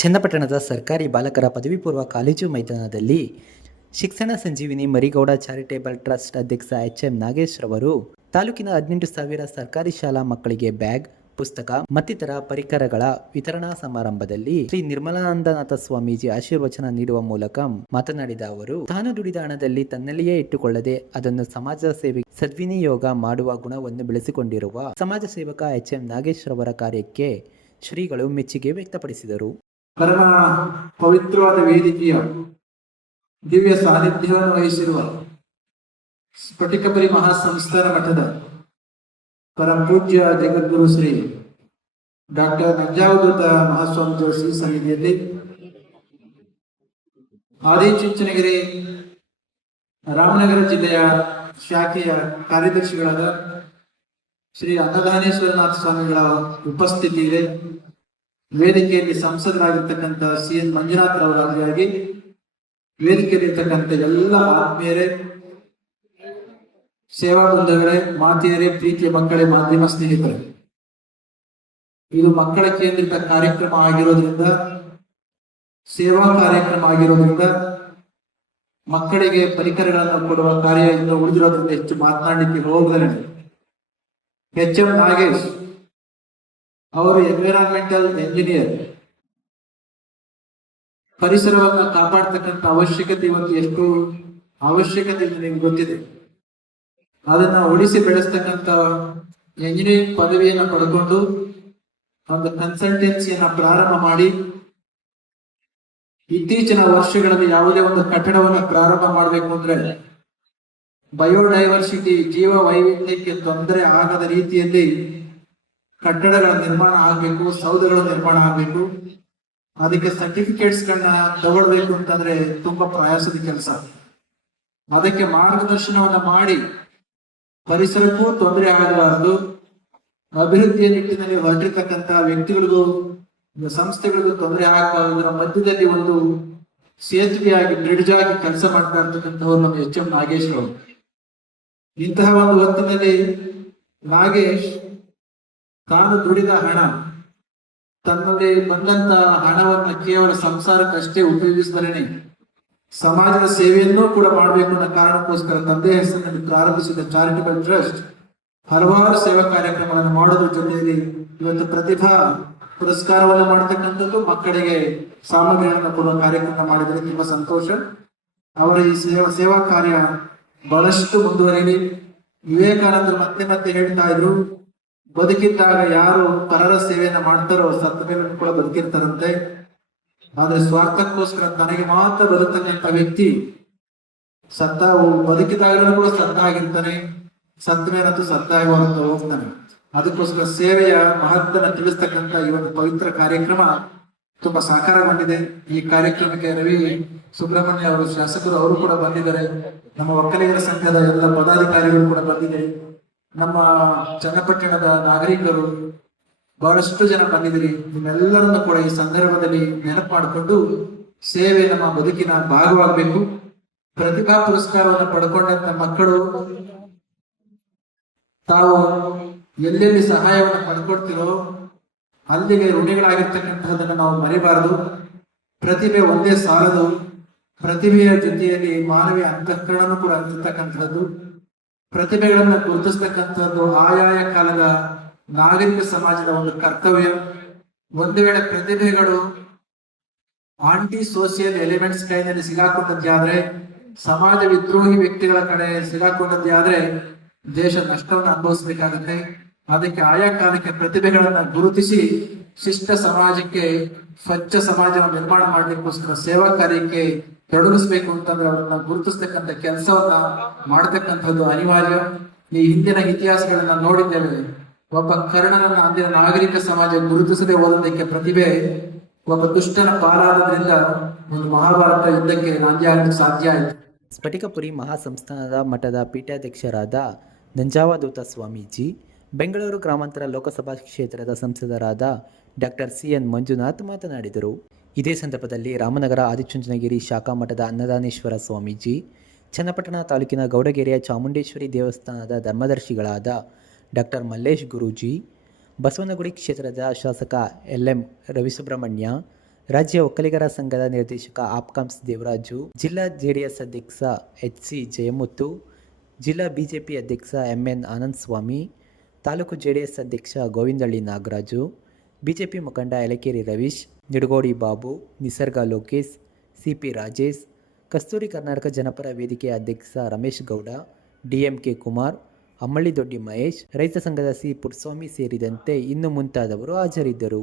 ಚನ್ನಪಟ್ಟಣದ ಸರ್ಕಾರಿ ಬಾಲಕರ ಪದವಿ ಪೂರ್ವ ಕಾಲೇಜು ಮೈದಾನದಲ್ಲಿ ಶಿಕ್ಷಣ ಸಂಜೀವಿನಿ ಮರಿಗೌಡ ಚಾರಿಟೇಬಲ್ ಟ್ರಸ್ಟ್ ಅಧ್ಯಕ್ಷ ಎಚ್.ಎಂ. ನಾಗೇಶ್ ರವರು ತಾಲೂಕಿನ 18,000 ಸರ್ಕಾರಿ ಶಾಲಾ ಮಕ್ಕಳಿಗೆ ಬ್ಯಾಗ್, ಪುಸ್ತಕ ಮತ್ತಿತರ ಪರಿಕರಗಳ ವಿತರಣಾ ಸಮಾರಂಭದಲ್ಲಿ ಶ್ರೀ ನಿರ್ಮಲಾನಂದನಾಥ ಸ್ವಾಮೀಜಿ ಆಶೀರ್ವಚನ ನೀಡುವ ಮೂಲಕ ಮಾತನಾಡಿದ ಅವರು, ತಾನು ದುಡಿದ ಹಣದಲ್ಲಿ ತನ್ನಲ್ಲಿಯೇ ಇಟ್ಟುಕೊಳ್ಳದೆ ಅದನ್ನು ಸಮಾಜ ಸೇವೆ ಸದ್ವಿನಿಯೋಗ ಮಾಡುವ ಗುಣವನ್ನು ಬೆಳೆಸಿಕೊಂಡಿರುವ ಸಮಾಜ ಸೇವಕ ಎಚ್.ಎಂ. ನಾಗೇಶ್ ರವರ ಕಾರ್ಯಕ್ಕೆ ಶ್ರೀಗಳು ಮೆಚ್ಚುಗೆ ವ್ಯಕ್ತಪಡಿಸಿದರು. ಪರಮ ಪವಿತ್ರವಾದ ವೇದಿಕೆಯ ದಿವ್ಯ ಸಾನ್ನಿಧ್ಯವನ್ನು ವಹಿಸಿರುವ ಸ್ಫಟಿಕಪುರಿ ಮಹಾಸಂಸ್ಥಾನ ಮಠದ ಪರಮ ಪೂಜ್ಯ ಜಗದ್ಗುರು ಶ್ರೀ ಡಾಕ್ಟರ್ ನಂಜಾವಧೂತ ಮಹಾಸ್ವಾಮೀಜಿಯವರ ಶ್ರೀ ಸನ್ನಿಧಿಯಲ್ಲಿ ಆದಿಚುಂಚನಗಿರಿ ರಾಮನಗರ ಜಿಲ್ಲೆಯ ಶಾಖೆಯ ಕಾರ್ಯದರ್ಶಿಗಳಾದ ಶ್ರೀ ಅನ್ನದಾನೇಶ್ವರನಾಥ ಸ್ವಾಮಿಗಳ ಉಪಸ್ಥಿತಿ ಇದೆ. ವೇದಿಕೆಯಲ್ಲಿ ಸಂಸದರಾಗಿರ್ತಕ್ಕಂಥ ಸಿ.ಎನ್. ಮಂಜುನಾಥ್ ರವರಾಗಿ ವೇದಿಕೆಯಲ್ಲಿ ಇರ್ತಕ್ಕಂಥ ಎಲ್ಲ ಆತ್ಮೀಯರೇ, ಸೇವಾ ಬಂಧುಗಳೇ, ಮಾತೆಯರೇ, ಪ್ರೀತಿಯ ಮಕ್ಕಳೇ, ಮಾಧ್ಯಮ ಸ್ನೇಹಿತರೆ, ಇದು ಮಕ್ಕಳ ಕೇಂದ್ರಿತ ಕಾರ್ಯಕ್ರಮ ಆಗಿರೋದ್ರಿಂದ, ಸೇವಾ ಕಾರ್ಯಕ್ರಮ ಆಗಿರೋದ್ರಿಂದ ಮಕ್ಕಳಿಗೆ ಪರಿಕರಗಳನ್ನು ಕೊಡುವ ಕಾರ್ಯ ಇನ್ನು ಉಳಿದಿರೋದ್ರಿಂದ ಹೆಚ್ಚು ಮಾತನಾಡಲಿಕ್ಕೆ ಹೋಗದೆ ಎಚ್.ಎಂ. ನಾಗೇಶ್ ಅವರು ಎನ್ವಿರಾನ್ಮೆಂಟಲ್ ಎಂಜಿನಿಯರ್. ಪರಿಸರವನ್ನು ಕಾಪಾಡ್ತಕ್ಕಂಥ ಅವಶ್ಯಕತೆ ಇವತ್ತು ಎಷ್ಟು ಅವಶ್ಯಕತೆ ಇದೆ ನಿಮ್ಗೆ ಗೊತ್ತಿದೆ. ಅದನ್ನ ಉಳಿಸಿ ಬೆಳೆಸ್ತಕ್ಕಂಥ ಎಂಜಿನಿಯರಿಂಗ್ ಪದವಿಯನ್ನು ಪಡ್ಕೊಂಡು ಒಂದು ಕನ್ಸಲ್ಟೆನ್ಸಿಯನ್ನ ಪ್ರಾರಂಭ ಮಾಡಿ ಇತ್ತೀಚಿನ ವರ್ಷಗಳಲ್ಲಿ ಯಾವುದೇ ಒಂದು ಕಟ್ಟಡವನ್ನು ಪ್ರಾರಂಭ ಮಾಡಬೇಕು ಅಂದ್ರೆ ಬಯೋಡೈವರ್ಸಿಟಿ, ಜೀವ ವೈವಿಧ್ಯಕ್ಕೆ ತೊಂದರೆ ಆಗದ ರೀತಿಯಲ್ಲಿ ಕಟ್ಟಡಗಳ ನಿರ್ಮಾಣ ಆಗಬೇಕು, ಸೌಧಗಳ ನಿರ್ಮಾಣ ಆಗಬೇಕು. ಅದಕ್ಕೆ ಸರ್ಟಿಫಿಕೇಟ್ಸ್ ಗಳನ್ನ ತಗೊಳ್ಬೇಕು ಅಂತಂದ್ರೆ ತುಂಬಾ ಪ್ರಯಾಸದ ಕೆಲಸ. ಅದಕ್ಕೆ ಮಾರ್ಗದರ್ಶನವನ್ನ ಮಾಡಿ ಪರಿಸರಕ್ಕೂ ತೊಂದರೆ ಆಗಬಾರದು, ಅಭಿವೃದ್ಧಿಯ ನಿಟ್ಟಿನಲ್ಲಿ ಹೊರಟಿರ್ತಕ್ಕಂಥ ವ್ಯಕ್ತಿಗಳಿಗೂ ಸಂಸ್ಥೆಗಳಿಗೂ ತೊಂದರೆ ಆಗಬಾರದರ ಮಧ್ಯದಲ್ಲಿ ಒಂದು ಸೇತುವೆಯಾಗಿ, ಬ್ರಿಡ್ಜ್ ಆಗಿ ಕೆಲಸ ಮಾಡ್ತಾ ಇರ್ತಕ್ಕಂಥವ್ರು ನಮ್ಮ ಎಚ್.ಎಂ. ನಾಗೇಶ್ ಅವರು. ಇಂತಹ ಒಂದು ಹೊತ್ತಿನಲ್ಲಿ ನಾಗೇಶ್ ತಾನು ದುಡಿದ ಹಣ, ತನ್ನಲ್ಲಿ ಬಂದಂತ ಹಣವನ್ನ ಕೇವಲ ಸಂಸಾರಕ್ಕಷ್ಟೇ ಉಪಯೋಗಿಸಿದರೇನೆ ಸಮಾಜದ ಸೇವೆಯನ್ನೂ ಕೂಡ ಮಾಡಬೇಕು ಅನ್ನೋ ಕಾರಣಕ್ಕೋಸ್ಕರ ತಂದೆ ಹೆಸರಿನಲ್ಲಿ ಪ್ರಾರಂಭಿಸಿದ ಚಾರಿಟಬಲ್ ಟ್ರಸ್ಟ್ ಹಲವಾರು ಸೇವಾ ಕಾರ್ಯಕ್ರಮಗಳನ್ನು ಮಾಡೋದ್ರ ಜೊತೆಯಲ್ಲಿ ಇವತ್ತು ಪ್ರತಿಭಾ ಪುರಸ್ಕಾರವನ್ನು ಮಾಡತಕ್ಕಂಥದ್ದು, ಮಕ್ಕಳಿಗೆ ಸಾಮಗ್ರಿಗಳನ್ನು ಕೊಡುವ ಕಾರ್ಯಕ್ರಮ ಮಾಡಿದರೆ ತುಂಬಾ ಸಂತೋಷ. ಅವರ ಈ ಸೇವಾ ಕಾರ್ಯ ಬಹಳಷ್ಟು ಮುಂದುವರಿಯಲಿ. ವಿವೇಕಾನಂದರು ಮತ್ತೆ ಮತ್ತೆ ಹೇಳ್ತಾ ಇದ್ರು, ಬದುಕಿದ್ದಾಗ ಯಾರು ಪರರ ಸೇವೆಯನ್ನ ಮಾಡ್ತಾರೋ ಸತ್ತ ಮೇಲೆ ಕೂಡ ಬದುಕಿರ್ತಾರಂತೆ. ಆದ್ರೆ ಸ್ವಾರ್ಥಕ್ಕೋಸ್ಕರ ತನಗೆ ಮಾತ್ರ ಬದುಕತಕ್ಕಂಥ ವ್ಯಕ್ತಿ ಬದುಕಿದಾಗಲೂ ಕೂಡ ಸತ್ತ ಆಗಿರ್ತಾನೆ, ಸತ್ತ ಮೇಲಂತೂ ಸತ್ತಾಗಿ ಹೋಗ್ತಾನೆ. ಅದಕ್ಕೋಸ್ಕರ ಸೇವೆಯ ಮಹತ್ವನ ತಿಳಿಸ್ತಕ್ಕಂಥ ಈ ಒಂದು ಪವಿತ್ರ ಕಾರ್ಯಕ್ರಮ ತುಂಬಾ ಸಾಕಾರಗೊಂಡಿದೆ. ಈ ಕಾರ್ಯಕ್ರಮಕ್ಕೆ ರವಿ ಸುಬ್ರಹ್ಮಣ್ಯ ಅವರು, ಶಾಸಕರು, ಅವರು ಕೂಡ ಬಂದಿದ್ದಾರೆ. ನಮ್ಮ ಒಕ್ಕಲಿಗರ ಸಂಘದ ಎಲ್ಲ ಪದಾಧಿಕಾರಿಗಳು ಕೂಡ ಬಂದಿದ್ದಾರೆ. ನಮ್ಮ ಚನ್ನಪಟ್ಟಣದ ನಾಗರಿಕರು ಬಹಳಷ್ಟು ಜನ ಬಂದಿದ್ದೀರಿ. ನಿಮ್ಮೆಲ್ಲರನ್ನು ಕೂಡ ಈ ಸಂದರ್ಭದಲ್ಲಿ ನೆನಪು ಮಾಡಿಕೊಂಡು ಸೇವೆ ನಮ್ಮ ಬದುಕಿನ ಭಾಗವಾಗಬೇಕು. ಪ್ರತಿಭಾ ಪುರಸ್ಕಾರವನ್ನು ಪಡ್ಕೊಂಡಂತ ಮಕ್ಕಳು ತಾವು ಎಲ್ಲೆಲ್ಲಿ ಸಹಾಯವನ್ನು ಪಡ್ಕೊಡ್ತಿರೋ ಅಲ್ಲಿಗೆ ಋಣಿಗಳಾಗಿರ್ತಕ್ಕಂತಹದನ್ನು ನಾವು ಮರಿಬಾರದು. ಪ್ರತಿಭೆ ಒಂದೇ ಸಾಲದು, ಪ್ರತಿಭೆಯ ಜೊತೆಯಲ್ಲಿ ಮಾನವೀಯ ಅಂತಃಕರಣನೂ ಕೂಡ ಅಂತಿರ್ತಕ್ಕಂಥದ್ದು. ಪ್ರತಿಭೆಗಳನ್ನ ಗುರುತಿಸ್ತಕ್ಕಂಥದ್ದು ಆಯಾಯ ಕಾಲದ ನಾಗರಿಕ ಸಮಾಜದ ಒಂದು ಕರ್ತವ್ಯ. ಒಂದು ವೇಳೆ ಪ್ರತಿಭೆಗಳು ಆಂಟಿ ಸೋಷಿಯಲ್ ಎಲಿಮೆಂಟ್ಸ್ ಕೈನಲ್ಲಿ ಸಿಗಾಕೊಂಡದ್ದೇ ಆದ್ರೆ, ಸಮಾಜ ವಿದ್ರೋಹಿ ವ್ಯಕ್ತಿಗಳ ಕಡೆ ಸಿಗಾಕೊಂಡದ್ದೇ ಆದ್ರೆ ದೇಶ ನಷ್ಟವನ್ನು ಅನುಭವಿಸಬೇಕಾಗುತ್ತೆ. ಅದಕ್ಕೆ ಆಯಾ ಕಾಲಕ್ಕೆ ಪ್ರತಿಭೆಗಳನ್ನ ಗುರುತಿಸಿ ಶಿಷ್ಟ ಸಮಾಜಕ್ಕೆ, ಸ್ವಚ್ಛ ಸಮಾಜವನ್ನು ನಿರ್ಮಾಣ ಮಾಡ್ಲಿಕ್ಕೋಸ್ಕರ ಸೇವಾ ಕಾರ್ಯಕ್ಕೆ ತೊಡಗಿಸ್ಬೇಕು ಅಂತಂದ್ರೆ ಅವರನ್ನ ಗುರುತಿಸ್ತಕ್ಕಂಥ ಕೆಲಸವನ್ನ ಮಾಡತಕ್ಕಂಥದ್ದು ಅನಿವಾರ್ಯ. ಈ ಹಿಂದಿನ ಇತಿಹಾಸಗಳನ್ನ ನೋಡಿದ್ದೇವೆ. ಒಬ್ಬ ಕರ್ಣನನ್ನ ಅಂದಿನ ನಾಗರಿಕ ಸಮಾಜ ಗುರುತಿಸದೆ ಹೋದದಕ್ಕೆ ಪ್ರತಿಭೆ ಒಬ್ಬ ದುಷ್ಟನ ಪಾಲಾದ್ರಿಂದ ಒಂದು ಮಹಾಭಾರತ ಯುದ್ಧಕ್ಕೆ ನಾಂದಿ ಆಗಲು ಸಾಧ್ಯ ಆಯಿತು. ಸ್ಫಟಿಕಪುರಿ ಮಹಾಸಂಸ್ಥಾನದ ಮಠದ ಪೀಠಾಧ್ಯಕ್ಷರಾದ ನಂಜಾವಧೂತ ಸ್ವಾಮೀಜಿ, ಬೆಂಗಳೂರು ಗ್ರಾಮಾಂತರ ಲೋಕಸಭಾ ಕ್ಷೇತ್ರದ ಸಂಸದರಾದ ಡಾಕ್ಟರ್ ಸಿ.ಎನ್. ಮಂಜುನಾಥ್ ಮಾತನಾಡಿದರು. ಇದೇ ಸಂದರ್ಭದಲ್ಲಿ ರಾಮನಗರ ಆದಿಚುಂಚನಗಿರಿ ಶಾಖಾ ಮಠದ ಅನ್ನದಾನೇಶ್ವರ ಸ್ವಾಮೀಜಿ, ಚನ್ನಪಟ್ಟಣ ತಾಲೂಕಿನ ಗೌಡಗೆರೆಯ ಚಾಮುಂಡೇಶ್ವರಿ ದೇವಸ್ಥಾನದ ಧರ್ಮದರ್ಶಿಗಳಾದ ಡಾಕ್ಟರ್ ಮಲ್ಲೇಶ್ ಗುರೂಜಿ, ಬಸವನಗುಡಿ ಕ್ಷೇತ್ರದ ಶಾಸಕ ಎಲ್.ಎಂ. ರವಿಸುಬ್ರಹ್ಮಣ್ಯ, ರಾಜ್ಯ ಒಕ್ಕಲಿಗರ ಸಂಘದ ನಿರ್ದೇಶಕ ಆಪ್ಕಾಮ್ಸ್ ದೇವರಾಜು, ಜಿಲ್ಲಾ ಜೆಡಿಎಸ್ ಅಧ್ಯಕ್ಷ ಎಚ್.ಸಿ. ಜಯಮುತ್ತು, ಜಿಲ್ಲಾ ಬಿಜೆಪಿ ಅಧ್ಯಕ್ಷ ಎಂ.ಎನ್. ಆನಂದಸ್ವಾಮಿ, ತಾಲೂಕು ಜೆಡಿಎಸ್ ಅಧ್ಯಕ್ಷ ಗೋವಿಂದಳ್ಳಿ ನಾಗರಾಜು, ಬಿಜೆಪಿ ಮುಖಂಡ ಯಲಕೇರಿ ರವೀಶ್, ನಿಡಗೋಡಿ ಬಾಬು, ನಿಸರ್ಗ ಲೋಕೇಶ್, ಸಿಪಿ ರಾಜೇಶ್, ಕಸ್ತೂರಿ ಕರ್ನಾಟಕ ಜನಪರ ವೇದಿಕೆಯ ಅಧ್ಯಕ್ಷ ರಮೇಶ್ ಗೌಡ, ಡಿಎಂಕೆ ಕುಮಾರ್, ಅಮ್ಮಳ್ಳಿ ದೊಡ್ಡಿ ಮಹೇಶ್, ರೈತ ಸಂಘದ ಸಿ ಪುಟ್ಟಸ್ವಾಮಿ ಸೇರಿದಂತೆ ಇನ್ನು ಮುಂತಾದವರು ಹಾಜರಿದ್ದರು.